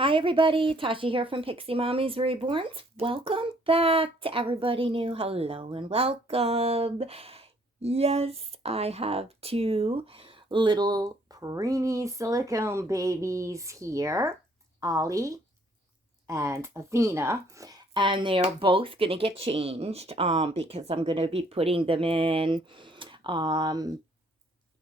Hi everybody, Tasha here from Pixie Mommy's Reborns. Welcome back to everybody new. Hello and welcome. Yes, I have two little preemie silicone babies here, Ollie and Athena, and they are both going to get changed because I'm going to be putting them in um,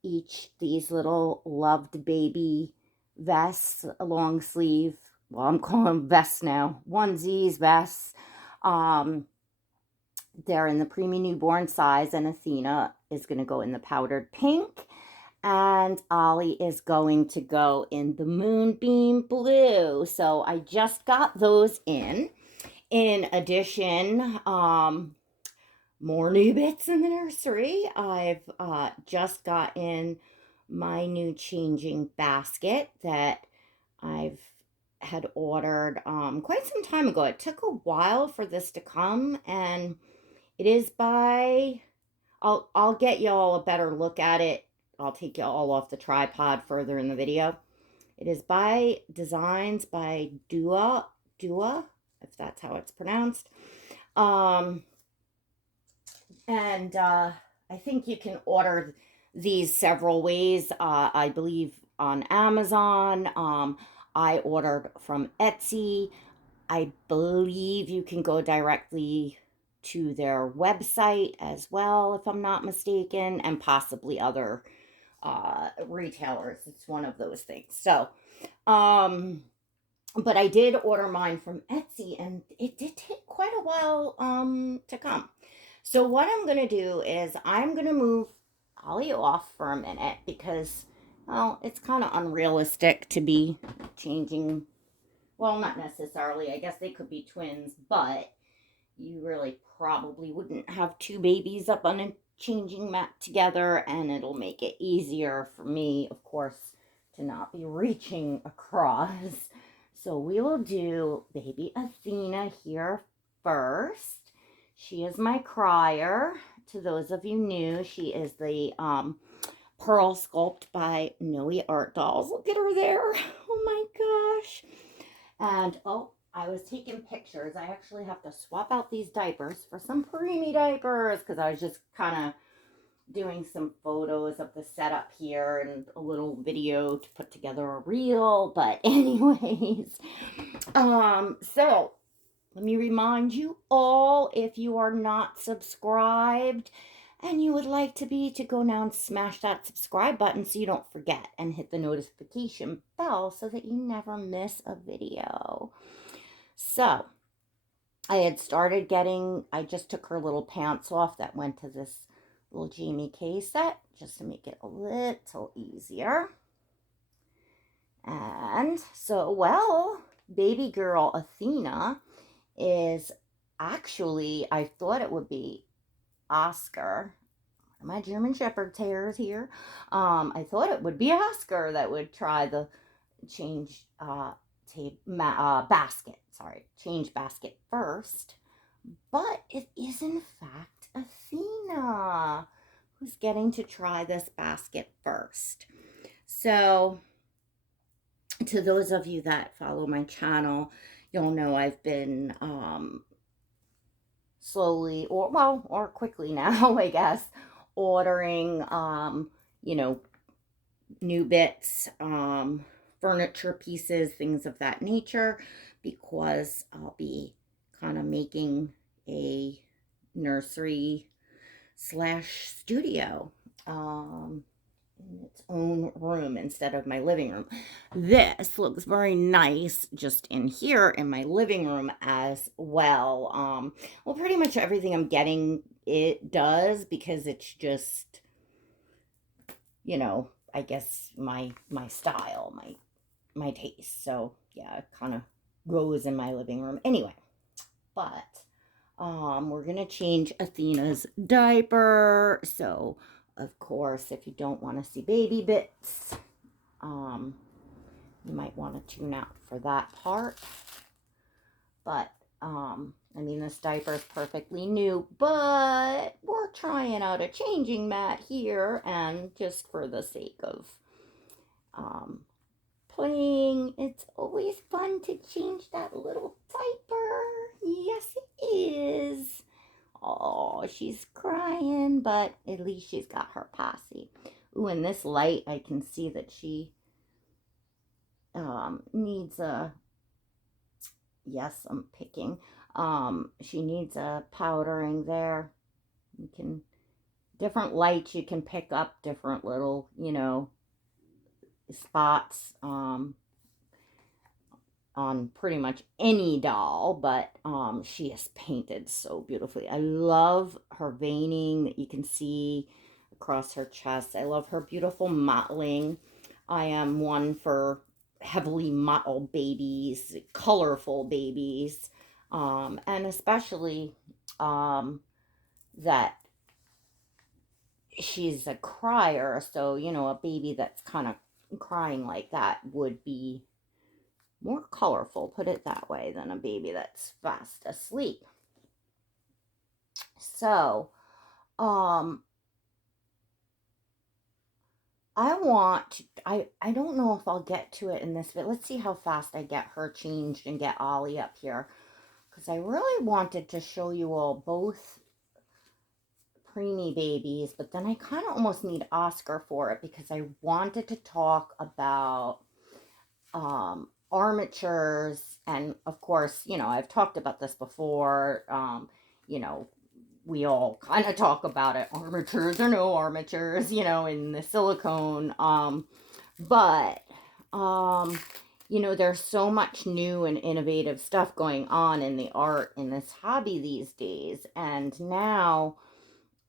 each these little loved baby vests, a long sleeve. Well, I'm calling them vests now. Onesies, vests. Um, they're in the preemie newborn size, and Athena is going to go in the powdered pink, and Ollie is going to go in the moonbeam blue. So I just got those in. In addition, more new bits in the nursery. I've just got in my new changing basket that I've had ordered quite some time ago. It took a while for this to come, and it is by I'll get y'all a better look at it. I'll take y'all off the tripod further in the video. It is by Designs by Dua, if that's how it's pronounced. And I think you can order these several ways. I believe on Amazon. I ordered from Etsy. I believe you can go directly to their website as well, if I'm not mistaken, and possibly other retailers. It's one of those things. So, but I did order mine from Etsy, and it did take quite a while to come. So what I'm going to do is I'm going to move Ollie off for a minute because, well, it's kind of unrealistic to be changing. Well, not necessarily. I guess they could be twins, but you really probably wouldn't have two babies up on a changing mat together, and it'll make it easier for me, of course, to not be reaching across. So we will do baby Athena here first. She is my crier. To those of you new, she is the Pearl Sculpt by Noemie Art Dolls. Look at her there. Oh my gosh. And oh, I was taking pictures. I actually have to swap out these diapers for some preemie diapers because I was just kind of doing some photos of the setup here and a little video to put together a reel. But anyways, so let me remind you all, if you are not subscribed and you would like to be, to go now and smash that subscribe button so you don't forget, and hit the notification bell so that you never miss a video. So I had started getting, I just took her little pants off that went to this little Jamie K set just to make it a little easier. And so, well, baby girl Athena is actually, I thought it would be Oscar. My German Shepherd tears here. I thought it would be Oscar that would try the change basket. Sorry, change basket first. But it is in fact Athena who's getting to try this basket first. So, to those of you that follow my channel, you'll know I've been slowly or quickly now, I guess, ordering new bits, furniture pieces, things of that nature, because I'll be kind of making a nursery slash studio in its own room instead of my living room. This looks very nice just in here in my living room as well. Well, pretty much everything I'm getting it does, because it's just, I guess my style, my taste. So yeah, it kind of goes in my living room anyway. But we're gonna change Athena's diaper. So of course, if you don't want to see baby bits, you might want to tune out for that part. But I mean, this diaper is perfectly new, but we're trying out a changing mat here, and just for the sake of playing, it's a always fun to change that little diaper. Yes, it is. Oh, she's crying, but at least she's got her posse. Ooh, in this light, I can see that she needs a, yes, I'm picking. She needs a powdering there. You can, different lights, you can pick up different little, spots. On pretty much any doll, but she is painted so beautifully. I love her veining that you can see across her chest. I love her beautiful mottling. I am one for heavily mottled babies, colorful babies, and especially that she's a crier, so a baby that's kind of crying like that would be more colorful, put it that way, than a baby that's fast asleep. So, I don't know if I'll get to it in this, but let's see how fast I get her changed and get Ollie up here. Because I really wanted to show you all both preemie babies, but then I kind of almost need Oscar for it because I wanted to talk about armatures, and of course, I've talked about this before. We all kind of talk about it, armatures or no armatures, in the silicone. But there's so much new and innovative stuff going on in the art in this hobby these days, and now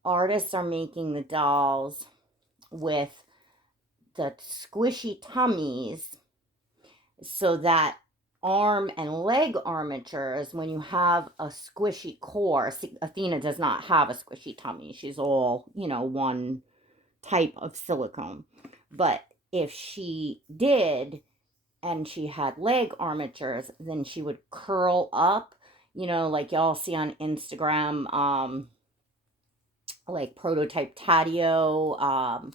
artists are making the dolls with the squishy tummies so that arm and leg armatures, when you have a squishy core, Athena does not have a squishy tummy. She's all, one type of silicone. But if she did and she had leg armatures, then she would curl up, like y'all see on Instagram, like Prototype Tadio,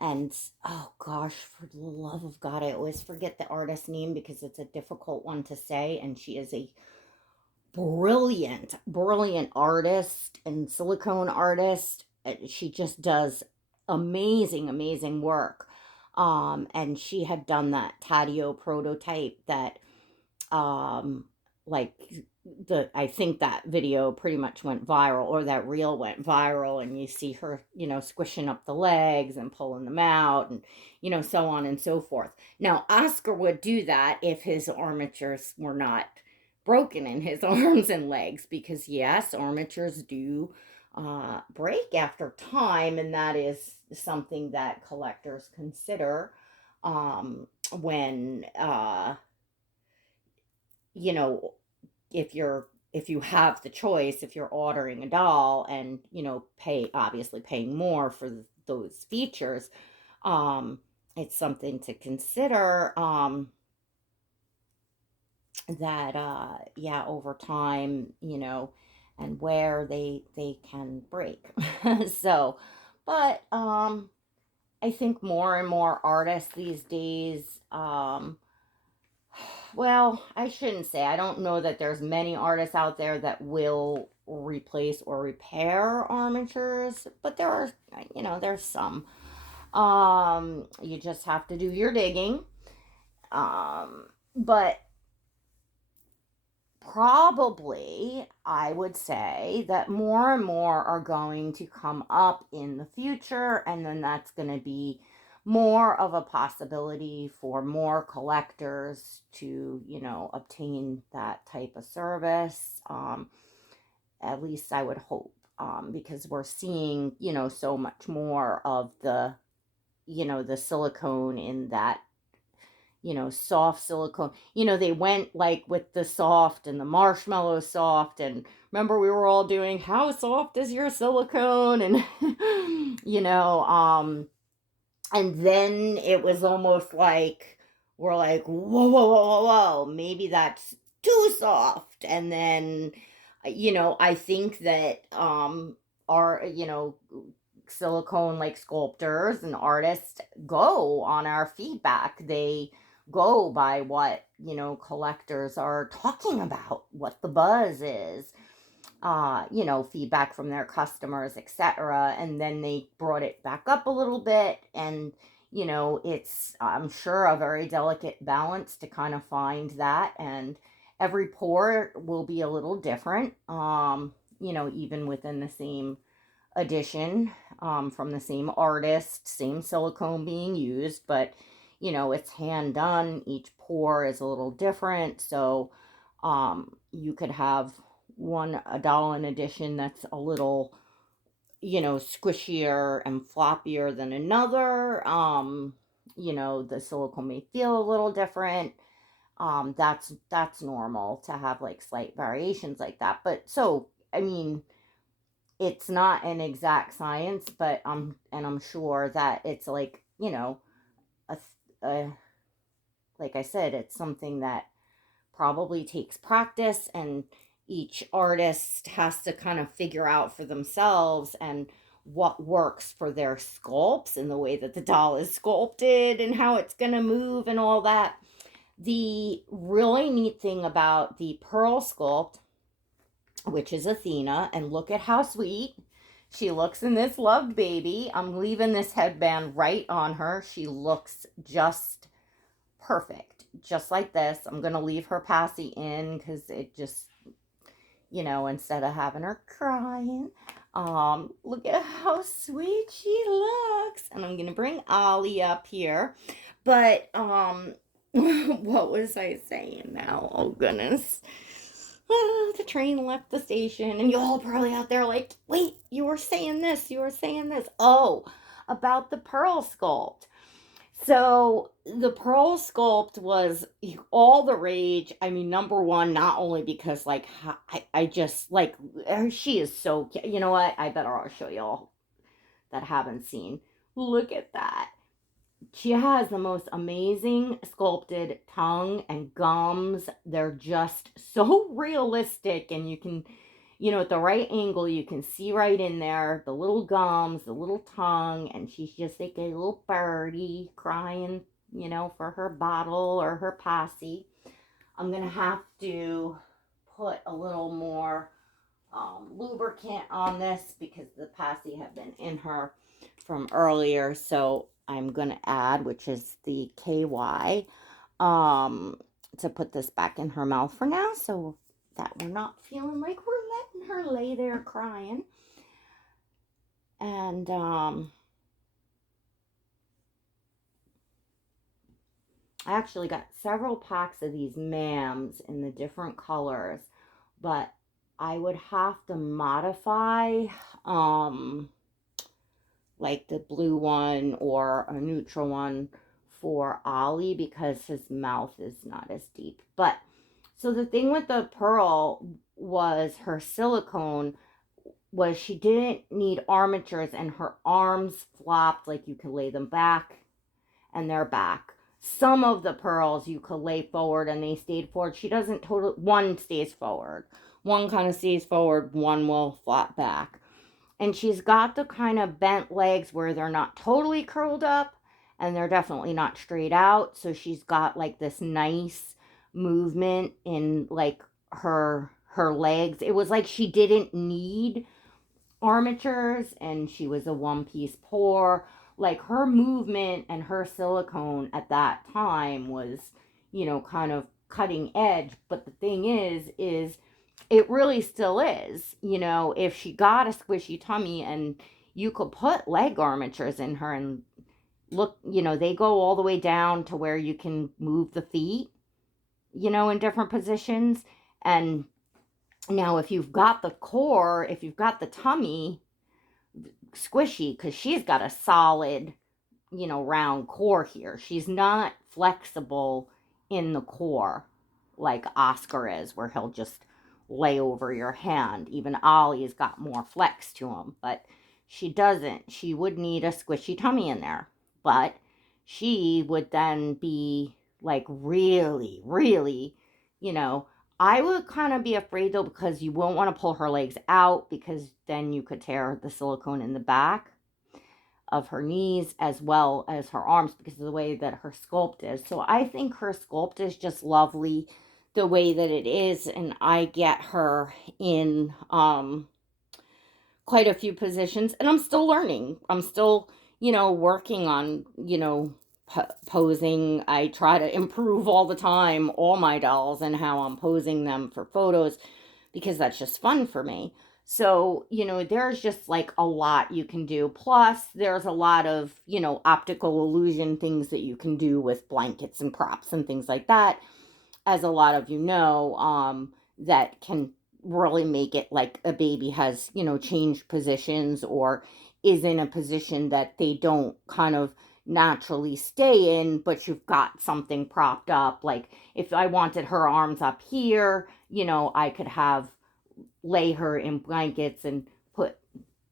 and oh gosh, for the love of God, I always forget the artist's name because it's a difficult one to say. And she is a brilliant, brilliant artist and silicone artist. She just does amazing, amazing work. And she had done that Tadio prototype that, like I think that video pretty much went viral, or that reel went viral, and you see her, squishing up the legs and pulling them out, and so on and so forth. Now Oscar would do that if his armatures were not broken in his arms and legs, because yes, armatures do break after time, and that is something that collectors consider when if you have the choice, if you're ordering a doll and paying more for those features, it's something to consider, that over time, and where they can break. So, but I think more and more artists these days, well, I shouldn't say. I don't know that there's many artists out there that will replace or repair armatures, but there are, there's some. You just have to do your digging. But probably I would say that more and more are going to come up in the future, and then that's going to be more of a possibility for more collectors to, obtain that type of service. At least I would hope, because we're seeing, so much more of the, the silicone in that, soft silicone. They went like with the soft and the marshmallow soft, and remember we were all doing, how soft is your silicone? And, and then it was almost like, we're like, whoa, whoa, whoa, whoa, whoa, maybe that's too soft. And then, I think that, our, silicone like sculptors and artists go on our feedback. They go by what you know, collectors are talking about, what the buzz is, you know, feedback from their customers, etc. And then they brought it back up a little bit. And, you know, it's, I'm sure, a very delicate balance to kind of find that. And every pour will be a little different, you know, even within the same edition, from the same artist, same silicone being used, but you know, it's hand done. Each pour is a little different. So you could have a doll in edition that's a little, you know, squishier and floppier than another. You know, the silicone may feel a little different. That's normal to have like slight variations like that. But so, I mean, it's not an exact science, but I'm sure that it's like, you know, a, a like I said, it's something that probably takes practice, and each artist has to kind of figure out for themselves and what works for their sculpts and the way that the doll is sculpted and how it's going to move and all that. The really neat thing about the pearl sculpt, which is Athena, and look at how sweet she looks in this loved baby. I'm leaving this headband right on her. She looks just perfect, just like this. I'm going to leave her passy in because it just, you know, instead of having her crying, look at how sweet she looks. And I'm going to bring Ollie up here. But, what was I saying now? Oh, goodness. The train left the station, and y'all probably out there like, wait, you were saying this, you were saying this. Oh, about the pearl sculpt. So the pearl sculpt was all the rage. I mean, number one, not only because like I just like, she is so, you know what? I better I'll show y'all that haven't seen. Look at that. She has the most amazing sculpted tongue and gums. They're just so realistic, and you can, you know, at the right angle, you can see right in there the little gums, the little tongue, and she's just like a little birdie crying, you know, for her bottle or her passy. I'm going to have to put a little more lubricant on this because the passy have been in her from earlier. So I'm going to add, which is the KY, to put this back in her mouth for now, so that we're not feeling like we're letting her lay there crying. And I actually got several packs of these ma'ams in the different colors, but I would have to modify like the blue one or a neutral one for Ollie because his mouth is not as deep. But so the thing with the pearl was her silicone was she didn't need armatures, and her arms flopped, like you could lay them back and they're back. Some of the pearls you could lay forward and they stayed forward. She doesn't totally, one stays forward. One kind of stays forward, one will flop back. And she's got the kind of bent legs where they're not totally curled up and they're definitely not straight out. So she's got like this nice movement in like her legs. It was like she didn't need armatures and she was a one-piece pour. Like her movement and her silicone at that time was, you know, kind of cutting edge. But the thing is it really still is. You know, if she got a squishy tummy and you could put leg armatures in her and look, you know, they go all the way down to where you can move the feet, you know, in different positions. And now if you've got the core, if you've got the tummy squishy, because she's got a solid, you know, round core here. She's not flexible in the core like Oscar is, where he'll just lay over your hand. Even Ollie's got more flex to him, but she doesn't. She would need a squishy tummy in there, but she would then be like really, really, you know, I would kind of be afraid though, because you won't want to pull her legs out because then you could tear the silicone in the back. of her knees as well as her arms because of the way that her sculpt is. So I think her sculpt is just lovely the way that it is, and I get her in quite a few positions, and I'm still learning. I'm still, working on, posing. I try to improve all the time all my dolls and how I'm posing them for photos because that's just fun for me. So, there's just like a lot you can do. Plus, there's a lot of, optical illusion things that you can do with blankets and props and things like that, as a lot of that can really make it like a baby has, changed positions or is in a position that they don't kind of naturally stay in, but you've got something propped up. Like if I wanted her arms up here, I could have lay her in blankets and put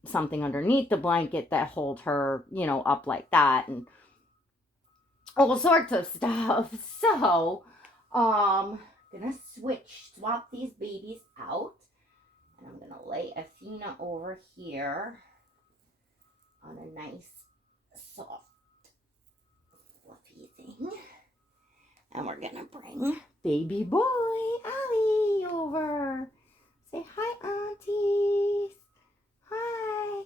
something underneath the blanket that hold her, up like that, and all sorts of stuff. So, gonna swap these babies out, and I'm gonna lay Athena over here on a nice, soft, fluffy thing, and we're gonna bring baby boy Ollie over. Say hi, aunties. Hi.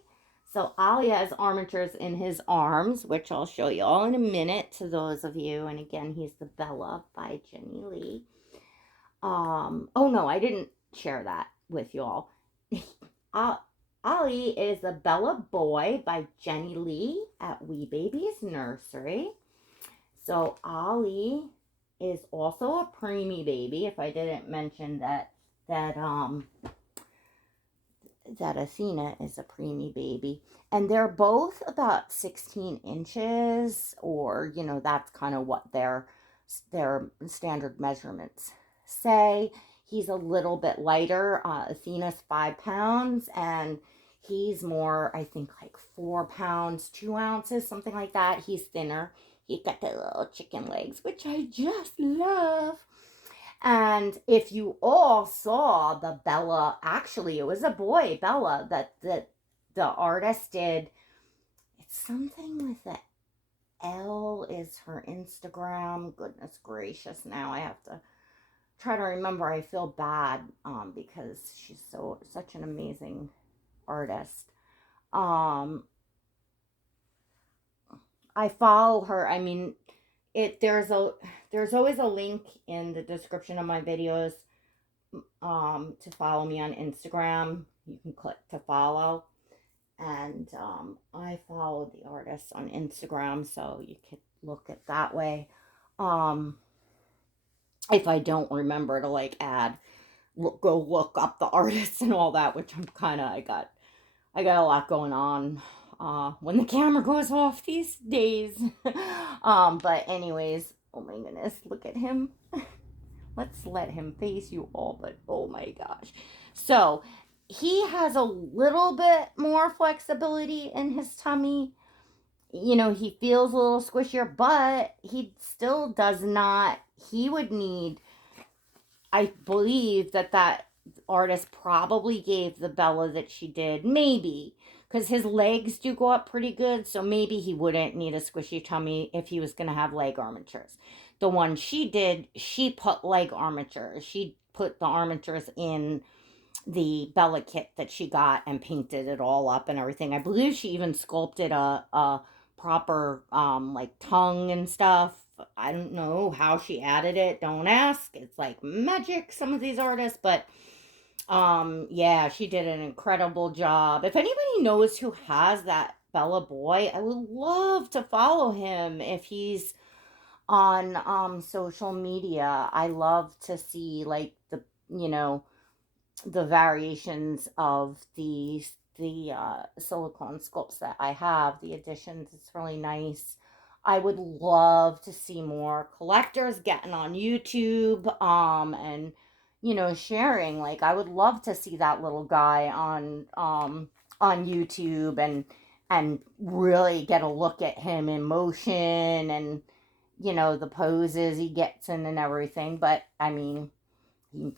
So Ollie has armatures in his arms, which I'll show you all in a minute to those of you. And again, he's the Bella by Jennie Lee. Oh no, I didn't share that with you all. Ollie is the Bella boy by Jennie Lee at Wee Baby's Nursery. So Ollie is also a preemie baby. If I didn't mention that Athena is a preemie baby, and they're both about 16 inches, or that's kind of what their standard measurements say. He's a little bit lighter. Athena's 5 pounds, and he's more, I think, like 4 pounds 2 ounces, something like that. He's thinner. He's got the little chicken legs, which I just love. And if you all saw the Bella, actually it was a boy, Bella, that the artist did. It's something with the L is her Instagram. Goodness gracious, now I have to try to remember. I feel bad because she's such an amazing artist. I follow her. I mean, there's always a link in the description of my videos to follow me on Instagram. You can click to follow, and I follow the artists on Instagram, so you could look at that way. If I don't remember to like go look up the artists and all that, which I got a lot going on when the camera goes off these days. But anyways, oh my goodness, look at him. Let's let him face you all, but oh my gosh. So he has a little bit more flexibility in his tummy. He feels a little squishier, but he still does not, he would need, I believe that artist probably gave the Bella that she did, maybe, because his legs do go up pretty good, so maybe he wouldn't need a squishy tummy if he was going to have leg armatures. The one she did, she put leg armatures. She put the armatures in the Bella kit that she got and painted it all up and everything. I believe she even sculpted a proper like tongue and stuff. I don't know how she added it. Don't ask. It's like magic, some of these artists, but yeah, she did an incredible job. If anybody knows who has that Bella boy, I would love to follow him if he's on social media. I love to see like the variations of the silicone sculpts that I have, the additions. It's really nice. I would love to see more collectors getting on YouTube and sharing. Like I would love to see that little guy on YouTube and really get a look at him in motion and the poses he gets in and everything. But I mean,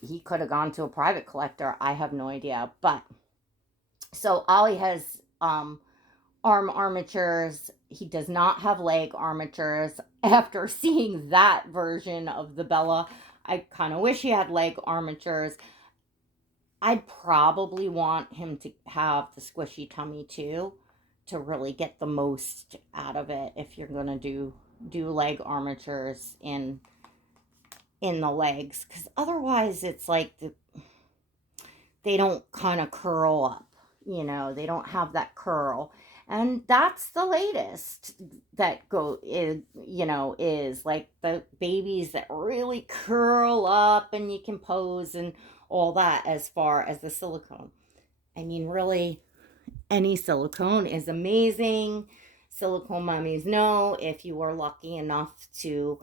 he could have gone to a private collector. I have no idea. But so Ollie has armatures. He does not have leg armatures. After seeing that version of the Bella, I kind of wish he had leg armatures. I'd probably want him to have the squishy tummy too, to really get the most out of it if you're gonna do leg armatures in the legs, because otherwise it's like they don't kind of curl up, they don't have that curl. And that's the latest that is like the babies that really curl up and you can pose and all that. As far as the silicone, I mean, really, any silicone is amazing. Silicone mummies know, if you are lucky enough to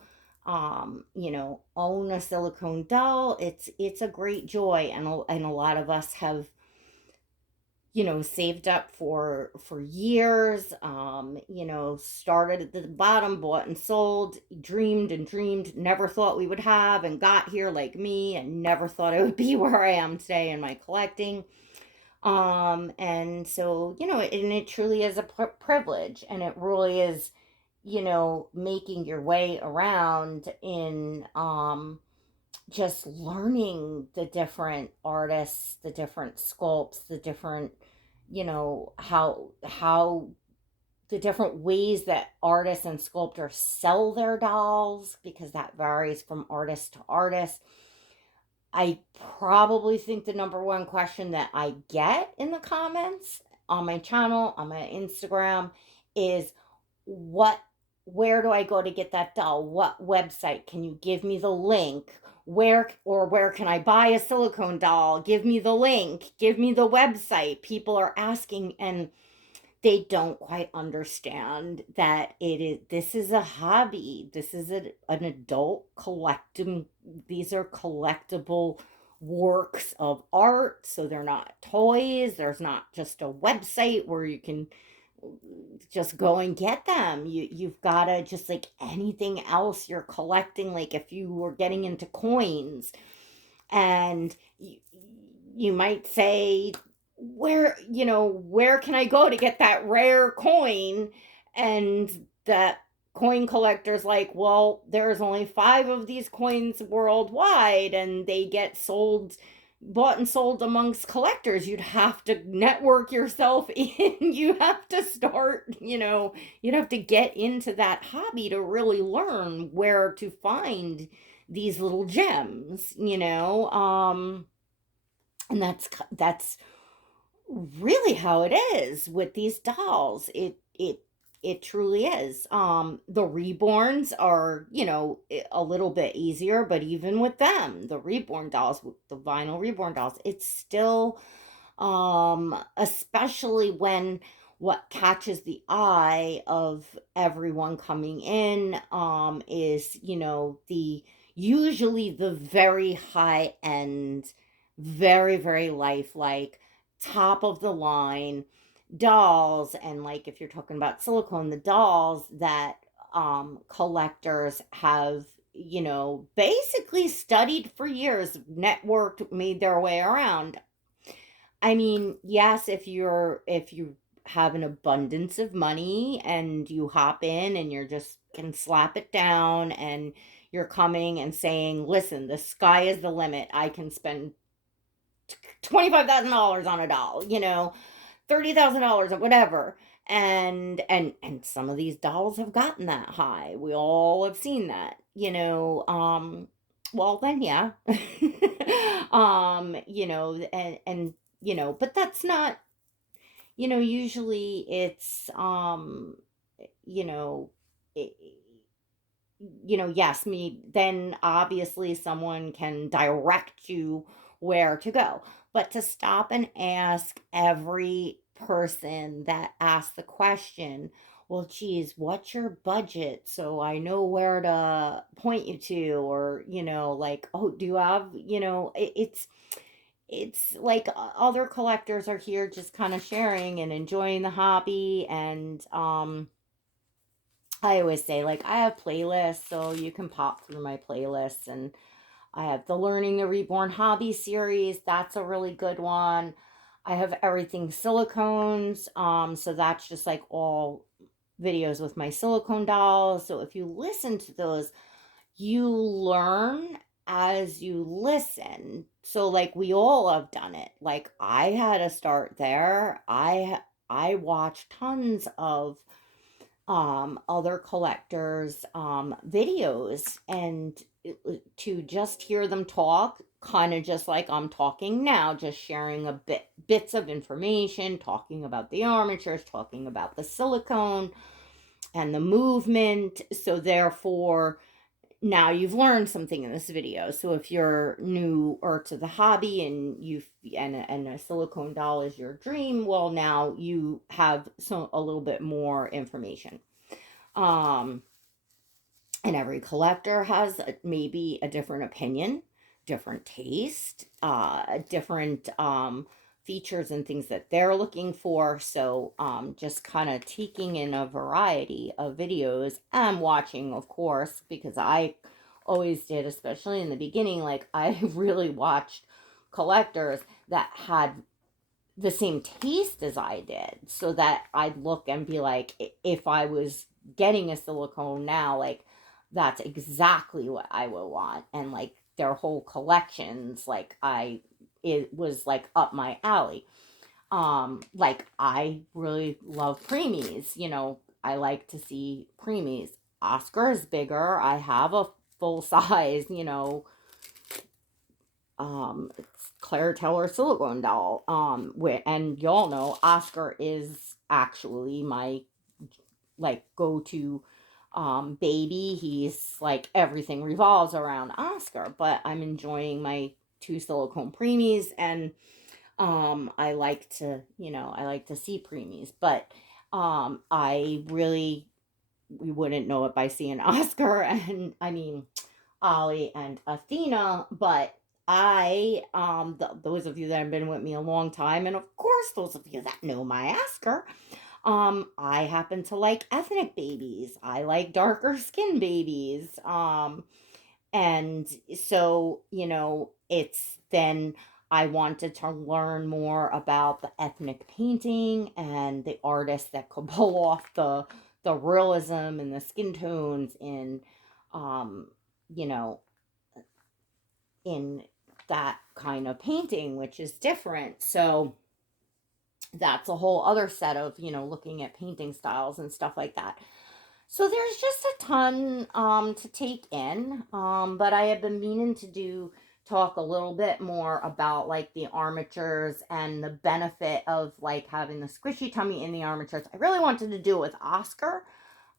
own a silicone doll, it's a great joy. And a lot of us have saved up for years, started at the bottom, bought and sold, dreamed and dreamed, never thought we would have, and got here like me, and never thought I would be where I am today in my collecting. And so, and it truly is a privilege, and it really is, making your way around in, just learning the different artists, the different sculpts, the different, how the different ways that artists and sculptors sell their dolls, because that varies from artist to artist. I probably think the number one question that I get in the comments on my channel, on my Instagram, is where do I go to get that doll? What website? Can you give me the link? Where can I buy a silicone doll? Give me the link. Give me the website. People are asking, and they don't quite understand that this is a hobby. This is an adult collecting. These are collectible works of art, so they're not toys. There's not just a website where you can just go and get them. You've got to, just like anything else you're collecting, like if you were getting into coins, and you might say, where can I go to get that rare coin? And that coin collector's like, well, there's only 5 of these coins worldwide, and they get bought and sold amongst collectors. You'd have to network yourself in. You have to start, you'd have to get into that hobby to really learn where to find these little gems, and that's really how it is with these dolls. It truly is. The reborns are, a little bit easier, but even with them, the reborn dolls, the vinyl reborn dolls, it's still, especially when what catches the eye of everyone coming in, is, usually the very high end, very, very lifelike, top of the line dolls. And like, if you're talking about silicone, the dolls that collectors have, basically studied for years, networked, made their way around. I mean, yes, if you have an abundance of money and you hop in and you're just can slap it down, and you're coming and saying, listen, the sky is the limit. I can spend $25,000 on a doll, $30,000 or whatever. And some of these dolls have gotten that high. We all have seen that, well then, yeah. And but that's not, usually it's, you know it, yes, me, then obviously someone can direct you where to go. But to stop and ask every person that asks the question, well, geez, what's your budget? So I know where to point you to, or, like, oh, do you have, it's like other collectors are here just kind of sharing and enjoying the hobby. And I always say, like, I have playlists, so you can pop through my playlists. And I have the Learning the Reborn Hobby series. That's a really good one. I have everything silicones. So that's just like all videos with my silicone dolls. So if you listen to those, you learn as you listen. So like we all have done it. Like I had to start there. I watched tons of other collectors videos, and to just hear them talk, kind of just like I'm talking now, just sharing bits of information, talking about the armatures, talking about the silicone and the movement. So therefore now you've learned something in this video. So if you're new or to the hobby and and a silicone doll is your dream, well, now you have a little bit more information. Um, and every collector has maybe a different opinion, different taste, different features and things that they're looking for. So just kind of taking in a variety of videos and watching, of course, because I always did, especially in the beginning. Like I really watched collectors that had the same taste as I did, so that I'd look and be like, if I was getting a silicone now, like that's exactly what I would want. And like their whole collections, like it was like up my alley. Like I really love preemies, I like to see preemies. Oscar is bigger. I have a full size, it's Claire Teller silicone doll. And y'all know Oscar is actually my like go-to baby. He's like everything revolves around Oscar, but I'm enjoying my two silicone preemies, and I like to see preemies, but I really, we wouldn't know it by seeing Oscar and I mean Ollie and Athena. But those of you that have been with me a long time, and of course those of you that know my Oscar, I happen to like ethnic babies. I like darker skin babies. And so, it's then I wanted to learn more about the ethnic painting and the artists that could pull off the realism and the skin tones um, you know, in that kind of painting, which is different. So that's a whole other set of, looking at painting styles and stuff like that. So there's just a ton to take in. But I have been meaning to talk a little bit more about like the armatures and the benefit of like having the squishy tummy in the armatures. I really wanted to do it with Oscar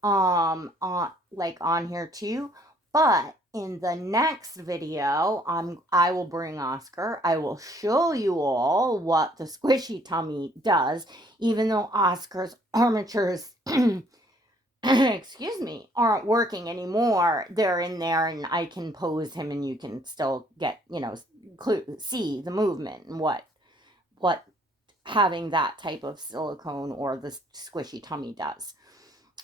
like on here too. But in the next video, I will bring Oscar. I will show you all what the squishy tummy does, even though Oscar's armatures excuse me, aren't working anymore. They're in there and I can pose him and you can still get, see the movement and what having that type of silicone or the squishy tummy does.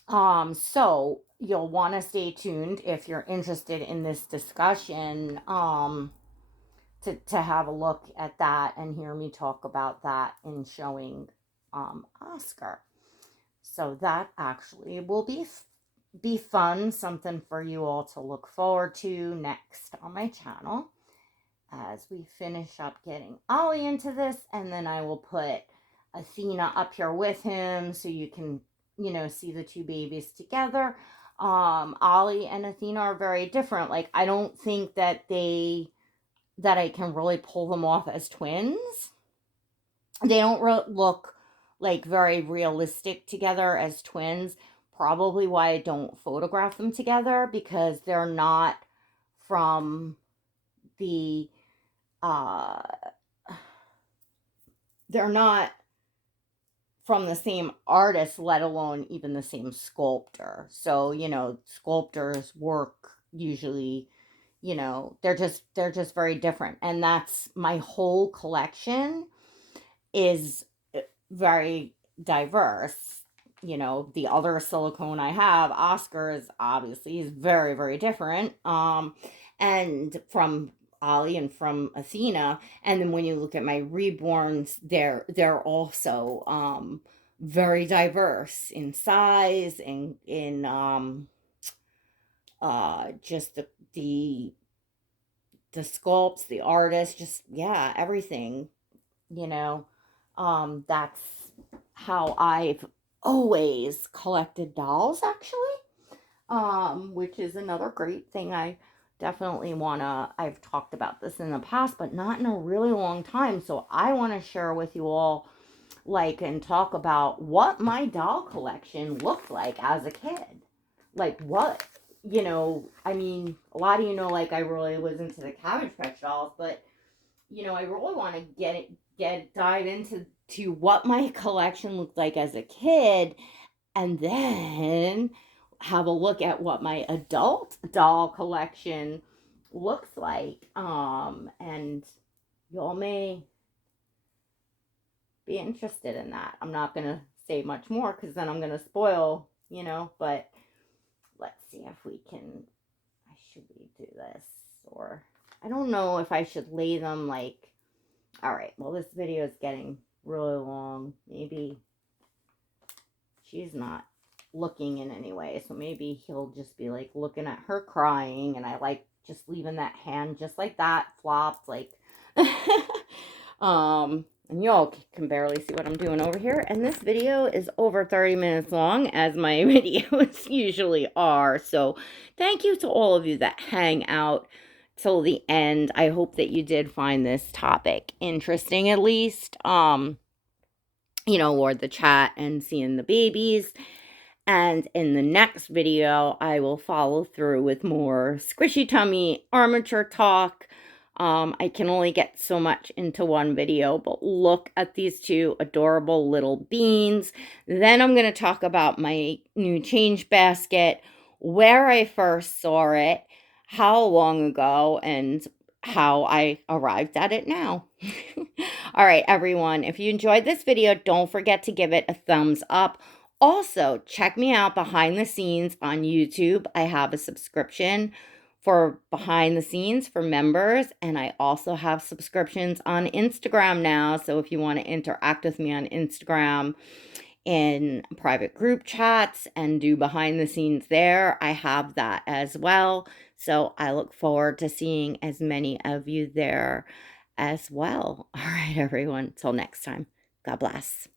So you'll want to stay tuned if you're interested in this discussion, to have a look at that and hear me talk about that in showing, Oscar. So that actually will be fun, something for you all to look forward to next on my channel as we finish up getting Ollie into this, and then I will put Athena up here with him so you can, see the two babies together. Ollie and Athena are very different. Like I don't think that I can really pull them off as twins. They don't look like very realistic together as twins. Probably why I don't photograph them together, because they're not from the they're not from the same artist, let alone even the same sculptor. So, sculptors work usually, they're just very different. And that's my whole collection is very diverse. The other silicone I have, Oscar, is obviously is very, very different. And from Ollie and from Athena. And then when you look at my reborns, they're also very diverse in size and in just the sculpts, the artists, just yeah, everything, you know. That's how I've always collected dolls, actually. Which is another great thing. I definitely wanna, I've talked about this in the past, but not in a really long time. So I want to share with you all, like, and talk about what my doll collection looked like as a kid. Like, what, I mean, a lot of like, I really was into the Cabbage Patch dolls, but, I really want to dive into what my collection looked like as a kid, and then have a look at what my adult doll collection looks like. And y'all may be interested in that. I'm not going to say much more because then I'm going to spoil, but let's see if we can, should we do this? Or I don't know if I should lay them like, all right, well, this video is getting really long. Maybe she's not looking in any way, so maybe he'll just be like looking at her crying, and I like just leaving that hand just like that flopped, like and y'all can barely see what I'm doing over here, and this video is over 30 minutes long, as my videos usually are. So thank you to all of you that hang out till the end. I hope that you did find this topic interesting, at least, or the chat and seeing the babies. And in the next video, I will follow through with more squishy tummy armature talk. I can only get so much into one video, but look at these two adorable little beans. Then I'm going to talk about my new change basket, where I first saw it, how long ago, and how I arrived at it now. All right, everyone, if you enjoyed this video, don't forget to give it a thumbs up. Also, check me out behind the scenes on YouTube. I have a subscription for behind the scenes for members, and I also have subscriptions on Instagram now. So if you want to interact with me on Instagram in private group chats and do behind the scenes there, I have that as well. So I look forward to seeing as many of you there as well. All right, everyone. Till next time. God bless.